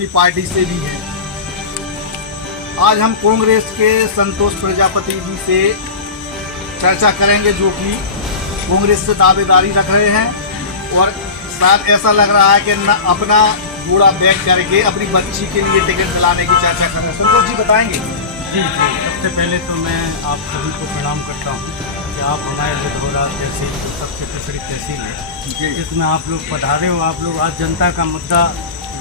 आदमी पार्टी से भी हैं। आज हम कांग्रेस के संतोष प्रजापति जी से चर्चा करेंगे, जो कि कांग्रेस से दावेदारी रख रहे हैं और शायद ऐसा लग रहा है कि न अपना बूढ़ा बैग करके अपनी बच्ची के लिए टिकट दिलाने की चर्चा कर रहे हैं। संतोष जी बताएंगे। जी, सबसे पहले तो मैं आप सभी को प्रणाम करता हूँ कि आप हमारे लिधौरा तहसील जो सबसे प्रचलित तहसील है, इसमें आप लोग पधारे हो। आप लोग आज जनता का मुद्दा,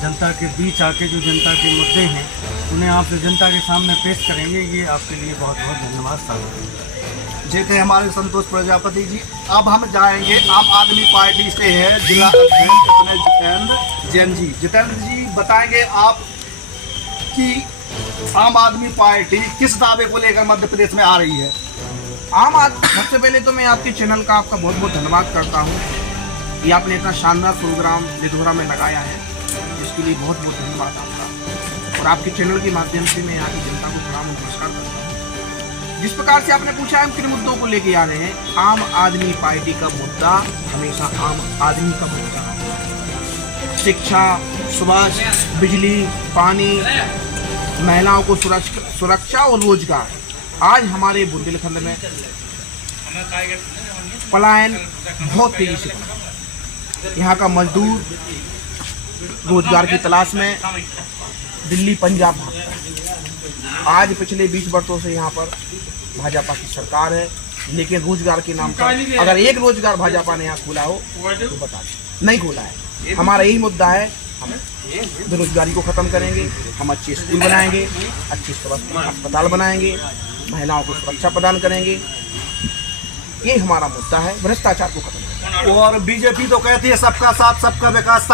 जनता के बीच आके जो जनता के मुद्दे हैं उन्हें आप जनता के सामने पेश करेंगे, ये आपके लिए बहुत बहुत धन्यवाद साहब। जी थे हमारे संतोष प्रजापति जी। अब हम जाएंगे आम आदमी पार्टी से है जिला अध्यक्ष जितेंद्र जैन जी। जितेंद्र जी बताएंगे आप कि आम आदमी पार्टी किस दावे को लेकर मध्य प्रदेश में आ रही है। सबसे पहले तो मैं आपके चैनल का आपका बहुत बहुत धन्यवाद करता हूँ कि आपने इतना शानदार प्रोग्राम लिधौरा में लगाया है, इसके लिए बहुत बहुत धन्यवाद आपका। और आपके चैनल के माध्यम से मैं यहाँ की जनता को प्रणाम नमस्कार करता हूँ। जिस प्रकार से आपने पूछा हम किन मुद्दों को लेके आ रहे हैं, आम आदमी पार्टी का मुद्दा हमेशा आम आदमी का मुद्दा है। शिक्षा, स्वास्थ्य, बिजली, पानी, महिलाओं को सुरक्षा और रोजगार। आज हमारे बुंदेलखंड में पलायन बहुत तेजी से बढ़ा है। यहाँ का मजदूर रोजगार की तलाश में दिल्ली, पंजाब भागता है। आज पिछले 20 वर्षों से यहाँ पर भाजपा की सरकार है, लेकिन रोजगार के नाम पर अगर एक रोजगार भाजपा ने यहाँ खोला हो तो बता दें, नहीं खोला है। हमारा यही मुद्दा है, हम बेरोजगारी को खत्म करेंगे, हम अच्छे स्कूल बनाएंगे, अच्छे अस्पताल बनाएंगे, महिलाओं को सुरक्षा प्रदान करेंगे। ये हमारा मुद्दा है, भ्रष्टाचार को खत्म करेंगे। और बीजेपी तो कहती है सबका साथ सबका विकास,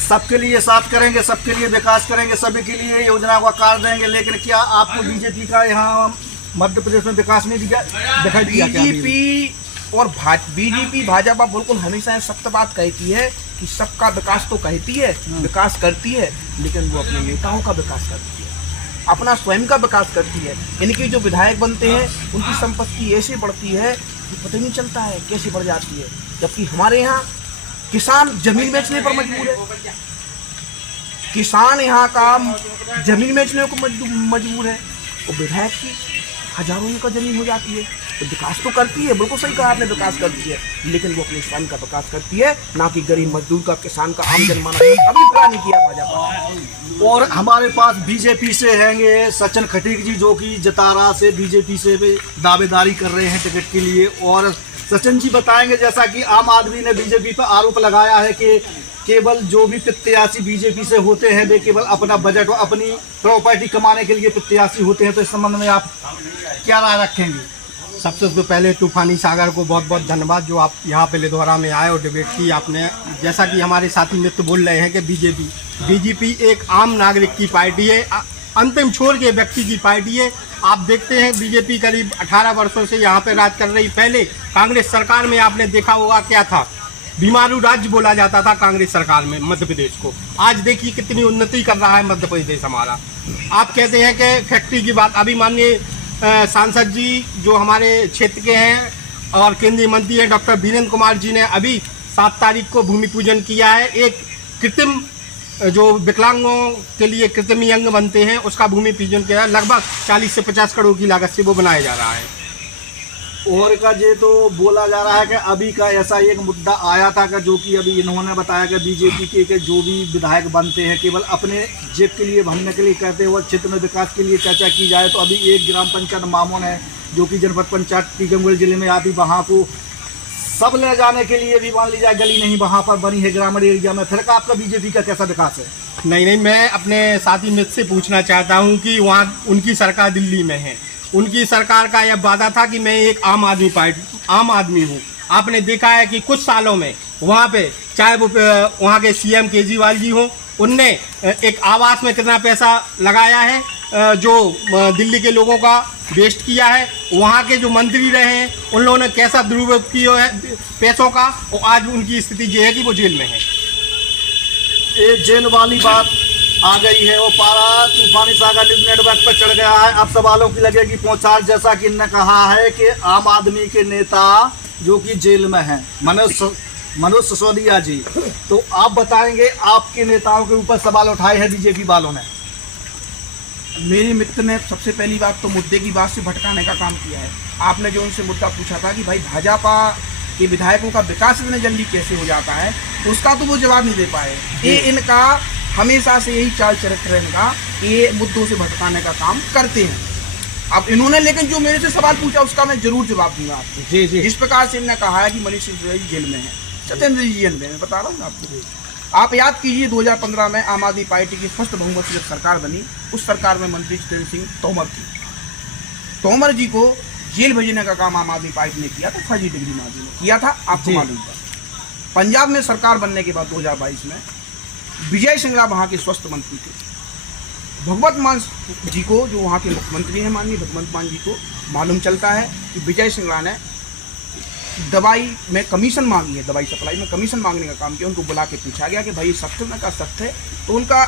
सबके लिए साथ करेंगे, सबके लिए विकास करेंगे, सभी के लिए योजना का कार्य देंगे। लेकिन क्या आपको बीजेपी का यहाँ मध्य प्रदेश में विकास नहीं दिखाई दिया? बीजेपी और बीजेपी भाजपा बिल्कुल हमेशा सख्त बात कहती है कि सबका विकास तो कहती है, विकास करती है, लेकिन वो अपने नेताओं का विकास करती है, अपना स्वयं का विकास करती है। इनके जो विधायक बनते हैं उनकी संपत्ति ऐसे बढ़ती है कि पता नहीं चलता है कैसे बढ़ जाती है, जबकि हमारे यहाँ किसान जमीन बेचने पर मजबूर है। किसान यहाँ का जमीन बेचने को मजबूर है और विधायक की हजारों एकड़ जमीन हो जाती है। तो विकास तो करती है, बिल्कुल सही कहा आपने, विकास करती है, लेकिन वो अपने स्वयं का विकास करती है, ना कि गरीब मजदूर का, किसान का, आम जनमानस का कभी पूरा नहीं किया भाजपा। और हमारे पास बीजेपी से रहेंगे सचिन खटीक जी, जो कि जतारा से बीजेपी से भी दावेदारी कर रहे हैं टिकट के लिए। और सचिन जी बताएंगे, जैसा कि आम आदमी ने बीजेपी पर आरोप लगाया है कि केवल जो भी प्रत्याशी बीजेपी से होते हैं वे केवल अपना बजट और अपनी प्रॉपर्टी कमाने के लिए प्रत्याशी होते हैं, तो इस संबंध में आप क्या राय रखेंगे? सबसे तो पहले तूफानी सागर को बहुत बहुत धन्यवाद, जो आप यहाँ पे लिधौरा में आए और डिबेट की आपने। जैसा कि हमारे साथी मित्र बोल रहे हैं कि बीजेपी एक आम नागरिक की पार्टी है, अंतिम छोर के व्यक्ति की पार्टी है। आप देखते हैं बीजेपी करीब 18 वर्षों से यहाँ पे राज कर रही। पहले कांग्रेस सरकार में आपने देखा होगा क्या था, बीमारू राज्य बोला जाता था कांग्रेस सरकार में मध्य प्रदेश को। आज देखिए कितनी उन्नति कर रहा है मध्य प्रदेश हमारा। आप कहते हैं कि फैक्ट्री की बात, अभी माननीय सांसद जी जो हमारे क्षेत्र के हैं और केंद्रीय मंत्री हैं डॉक्टर वीरेंद्र कुमार जी ने अभी 7 तारीख को भूमि पूजन किया है। एक कृत्रिम जो विकलांगों के लिए कृत्रिम अंग बनते हैं उसका भूमि पूजन किया है। लगभग 40 से 50 करोड़ की लागत से वो बनाया जा रहा है। और का ये तो बोला जा रहा है कि अभी का ऐसा एक मुद्दा आया था कि जो कि अभी इन्होंने बताया कि बीजेपी के जो भी विधायक बनते हैं केवल अपने जेब के लिए भरने के लिए कहते हैं और क्षेत्र में विकास के लिए चर्चा की जाए तो अभी एक ग्राम पंचायत मामोन है जो कि जनपद पंचायत टीकमगढ़ जिले में आती, वहाँ को सब ले जाने के लिए भी मान लीजिए गली नहीं वहाँ पर बनी है ग्रामीण एरिया में। फिर आपका बीजेपी का कैसा विकास है? नहीं, मैं अपने साथी मित्र से पूछना चाहता हूँ कि वहाँ उनकी सरकार दिल्ली में है, उनकी सरकार का यह वादा था कि मैं एक आम आदमी हूँ। आपने देखा है कि कुछ सालों में वहाँ पे चाहे वो वहाँ के सीएम केजरीवाल जी हों, उनने एक आवास में कितना पैसा लगाया है जो दिल्ली के लोगों का वेस्ट किया है। वहाँ के जो मंत्री रहे हैं उन लोगों ने कैसा दुरुपयोग किया है पैसों का, और आज उनकी स्थिति ये है कि वो जेल में है। ये जेल वाली बात आ गई है, वो पारा तूफानी सागर न्यूज नेटवर्क पर चढ़ गया है। अब सवालों की लगेगी पहुंचार, जैसा कि इन्होंने कहा है कि आम आदमी के नेता जो कि जेल में हैं, माने मनोज सिसोदिया जी, तो आप बताएंगे आपके नेताओं के ऊपर सवाल उठाए हैं बीजेपी वालों ने। मेरे मित्र ने सबसे पहली बात तो मुद्दे की बात से भटकाने का काम किया है। आपने जो उनसे मुद्दा पूछा था कि भाई भाजपा के विधायकों का विकास इतने जल्दी कैसे हो जाता है, उसका तो वो जवाब नहीं दे पाए। ये इनका हमेशा से यही चाल चरित्र है इनका, ये मुद्दों से भटकाने का काम करते हैं। अब इन्होंने लेकिन जो मेरे से सवाल पूछा उसका मैं जरूर जवाब दूंगा आपको। जी जी। जिस प्रकार से इन्होंने कहा है कि मनीष सिसोदिया जी जेल में है, सत्येंद्र जी जेल में, मैं बता रहा हूँ आपको। आप याद कीजिए 2015 में आम आदमी पार्टी की स्पष्ट बहुमत से जब सरकार बनी, उस सरकार में मंत्री जितेंद्र सिंह तोमर थी। तोमर जी को जेल भेजने का काम आम आदमी पार्टी ने किया था, फर्जी डिग्री मामले में किया था, आपको मालूम था। पंजाब में सरकार बनने के बाद 2022 में विजय सिंगला वहाँ के स्वास्थ्य मंत्री थे। भगवंत मान जी को, जो वहाँ के मुख्यमंत्री हैं माननीय भगवंत मान जी को मालूम चलता है कि विजय सिंगला ने दवाई में कमीशन मांगी है, दवाई सप्लाई में कमीशन मांगने का काम किया। उनको बुला के पूछा गया कि भाई सत्य में का सत्य है, तो उनका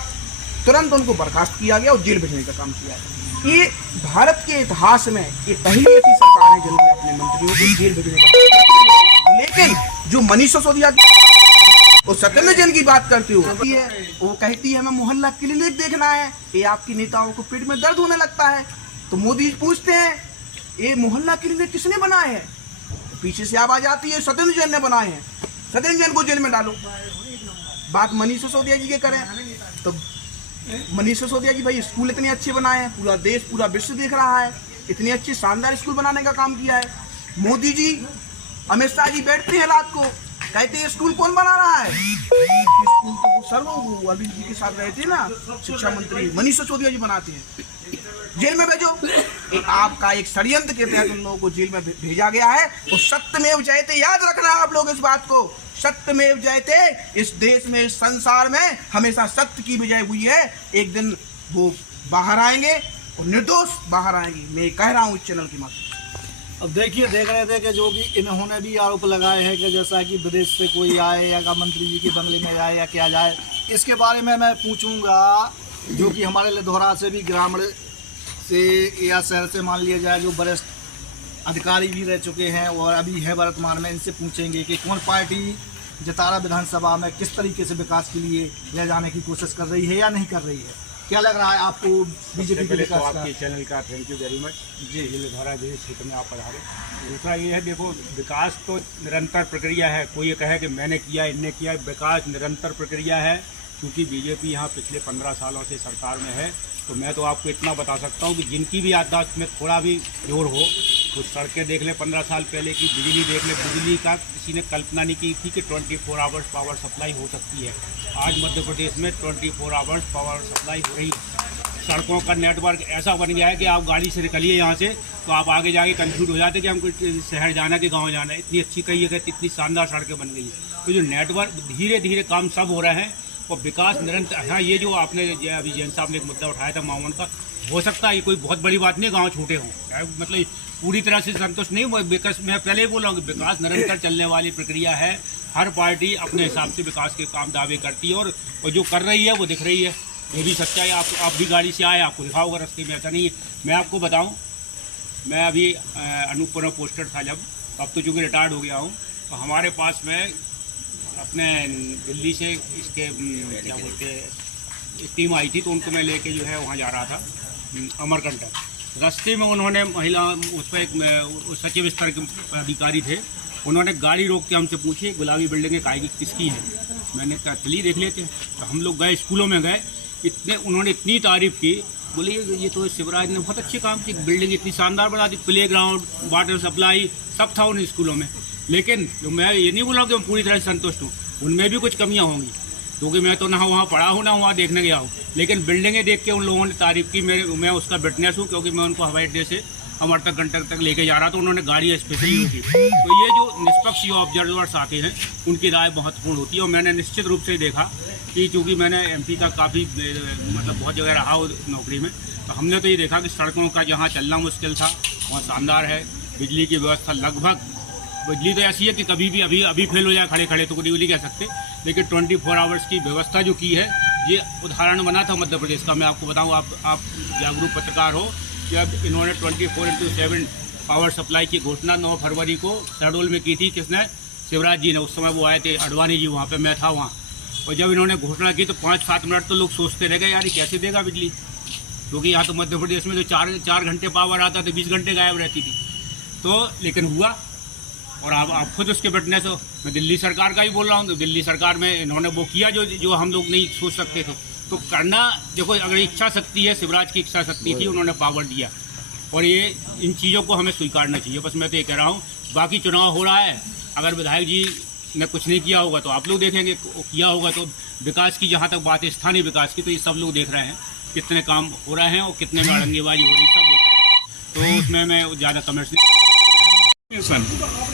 तुरंत उनको बर्खास्त किया गया और जेल भेजने का काम किया है। ये भारत के इतिहास में ये पहली ऐसी सरकार है जिन्होंने अपने मंत्रियों को जेल भेजने का काम किया। लेकिन जो मनीष सिसोदिया वो सत्येंद्र जैन की बात करती हो, वो कहती है हमें मोहल्ला क्लिनिक देखना है। ये आपके नेताओं को पेट में दर्द होने लगता है तो मोदी जी पूछते हैं ये मोहल्ला क्लिनिक किसने बनाए हैं, पीछे से आवाज आती है सत्येंद्र जैन ने बनाए हैं, सत्येंद्र जैन को जेल में डालो। बात मनीष सिसोदिया जी के करें तो मनीष सिसोदिया जी भाई स्कूल इतने अच्छे बनाए हैं, पूरा देश पूरा विश्व देख रहा है, इतने अच्छे शानदार स्कूल बनाने का काम किया है। मोदी जी अमित शाह जी बैठते हैं रात को, कहते हैं स्कूल कौन बना रहा है, स्कूल तो सर वो अरविंद जी के साथ रहते हैं ना, शिक्षा मंत्री मनीष सिसोदिया जी बनाते हैं, जेल में भेजो। आपका एक षड्यंत्र के तहत उन लोगों को जेल में भेजा गया है। तो सत्यमेव जयते, याद रखना आप लोग इस बात को, सत्यमेव जयते। इस देश में, इस संसार में हमेशा सत्य की विजय हुई है। एक दिन वो बाहर आएंगे और निर्दोष बाहर आएंगे, मैं कह रहा हूँ इस चैनल की माध्यम। अब देखिए, देख रहे थे कि जो कि इन्होंने भी आरोप लगाए हैं कि जैसा कि विदेश से कोई आए या मंत्री जी के बंगले में जाए या क्या जाए, इसके बारे में मैं पूछूंगा जो कि हमारे लिधौरा से भी ग्रामीण से या शहर से मान लिया जाए जो वरिष्ठ अधिकारी भी रह चुके हैं और अभी है वर्तमान में, इनसे पूछेंगे कि कौन पार्टी जतारा विधानसभा में किस तरीके से विकास के लिए ले जाने की कोशिश कर रही है या नहीं कर रही है। क्या लग रहा है आपको बीजेपी के विकास का? आपके चैनल का थैंक यू वेरी मच जी, लिधौरा जिले क्षेत्र में आप पधारे। दूसरा ये है, देखो विकास तो निरंतर प्रक्रिया है, कोई ये कहे कि मैंने किया इनने किया, विकास निरंतर प्रक्रिया है। क्योंकि बीजेपी यहाँ पिछले 15 सालों से सरकार में है, तो मैं तो आपको इतना बता सकता हूँ कि जिनकी भी याददाश्त में थोड़ा भी जोर हो, कुछ सड़कें देख ले 15 साल पहले की, बिजली देख ले, बिजली का किसी ने कल्पना नहीं की थी कि 24 आवर्स पावर सप्लाई हो सकती है। आज मध्य प्रदेश में 24 आवर्स पावर सप्लाई हो रही है। सड़कों का नेटवर्क ऐसा बन गया है कि आप गाड़ी से निकलिए यहाँ से तो आप आगे जाके कंफ्यूज हो जाते कि हमको शहर जाना कि गाँव जाना है। इतनी अच्छी कही है, इतनी शानदार सड़कें बन गई हैं। तो जो नेटवर्क धीरे धीरे काम सब हो रहे हैं और विकास निरंतर। हाँ, ये जो आपने अभी जैन साहब ने एक मुद्दा उठाया था मावन का, हो सकता है ये कोई बहुत बड़ी बात नहीं, गांव छोटे हों, मतलब पूरी तरह से संतुष्ट नहीं। विकास मैं पहले ही बोला हूँ कि विकास निरंतर चलने वाली प्रक्रिया है। हर पार्टी अपने हिसाब से विकास के काम दावे करती है और जो कर रही है वो दिख रही है। ये भी सच्चाई, आप भी गाड़ी से आए, आपको दिखा होगा रास्ते में, ऐसा नहीं है। मैं आपको बताऊँ, मैं अभी अनूपपुर में पोस्टर था जब, अब तो चूँकि रिटायर्ड हो गया हूँ, तो हमारे पास में अपने दिल्ली से इसके क्या बोलते हैं टीम आई थी, तो उनको मैं लेके जो है वहाँ जा रहा था अमरकंटक। रास्ते में उन्होंने महिला उस पर एक सचिव स्तर के अधिकारी थे, उन्होंने गाड़ी रोक के हमसे पूछी गुलाबी बिल्डिंग काय की किसकी है। मैंने कहा चलिए देख लेते हैं। तो हम लोग गए, स्कूलों में गए, उन्होंने इतनी तारीफ़ की, बोले ये तो शिवराज ने बहुत अच्छे काम किए, बिल्डिंग इतनी शानदार बना दी, प्ले ग्राउंड, वाटर सप्लाई सब था उन स्कूलों में। लेकिन जो मैं ये नहीं बोला कि मैं पूरी तरह से संतुष्ट हूँ, उनमें भी कुछ कमियाँ होंगी, क्योंकि मैं तो ना वहाँ पढ़ा हूँ ना वहाँ देखने गया हूँ। लेकिन बिल्डिंगें देख के उन लोगों ने तारीफ़ की, मैं उसका विटनेस हूँ, क्योंकि मैं उनको हवाई अड्डे से अमरकंटक तक लेके जा रहा था, उन्होंने गाड़ी स्पेशली की। तो ये जो निष्पक्ष जो ऑब्जर्वर्स आते हैं उनकी राय महत्वपूर्ण होती है। और मैंने निश्चित रूप से देखा कि चूँकि मैंने MP का काफ़ी मतलब बहुत जगह रहा हो नौकरी में, तो हमने तो ये देखा कि सड़कों का जहाँ चलना मुश्किल था वहाँ शानदार है। बिजली की व्यवस्था लगभग, बिजली तो ऐसी है कि कभी भी अभी फेल हो जाए खड़े खड़े तो नहीं कह सकते, लेकिन 24 आवर्स की व्यवस्था जो की है ये उदाहरण बना था मध्य प्रदेश का। मैं आपको बताऊं, आप जागरूक पत्रकार हो, कि अब इन्होंने 24/7 पावर सप्लाई की घोषणा 9 फरवरी को शहडोल में की थी। किसने? शिवराज जी ने, उस समय वो आए थे अडवाणी जी, वहाँ पे मैं था वहाँ। और जब इन्होंने घोषणा की तो 5-7 मिनट तो लोग सोचते रह गए यार ये कैसे देगा बिजली, क्योंकि यहाँ तो मध्य प्रदेश में तो 4 घंटे पावर आता तो 20 घंटे गायब रहती थी। तो लेकिन हुआ, और आप खुद उसके फिटनेस हो। मैं दिल्ली सरकार का ही बोल रहा हूँ, तो दिल्ली सरकार में इन्होंने वो किया जो हम लोग नहीं सोच सकते थे। तो करना, देखो अगर इच्छा शक्ति है, शिवराज की इच्छा शक्ति थी, उन्होंने पावर दिया, और ये इन चीज़ों को हमें स्वीकारना चाहिए। बस मैं तो ये कह रहा हूँ, बाकी चुनाव हो रहा है, अगर विधायक जी ने कुछ नहीं किया होगा तो आप लोग देखेंगे, किया होगा तो विकास की, जहाँ तक बात है स्थानीय विकास की, तो ये सब लोग देख रहे हैं कितने काम हो रहे हैं और कितने में अड़ंगेबाजी हो रही है, सब देख रहे हैं। तो उसमें मैं ज़्यादा कमेंट्स नहीं।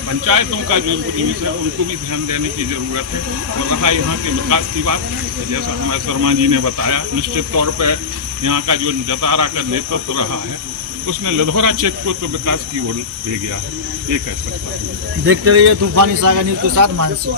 पंचायतों का जो पुलिस है उनको भी ध्यान देने की जरूरत है। और रहा यहाँ के विकास की बात, जैसा हमारे शर्मा जी ने बताया, निश्चित तौर पर यहाँ का जो जतारा का नेतृत्व रहा है उसने लिधौरा क्षेत्र को तो विकास की ओर ले गया है, ये कह सकता हूँ। देखते रहिए तूफानी सागर न्यूज़ के साथ मानसी।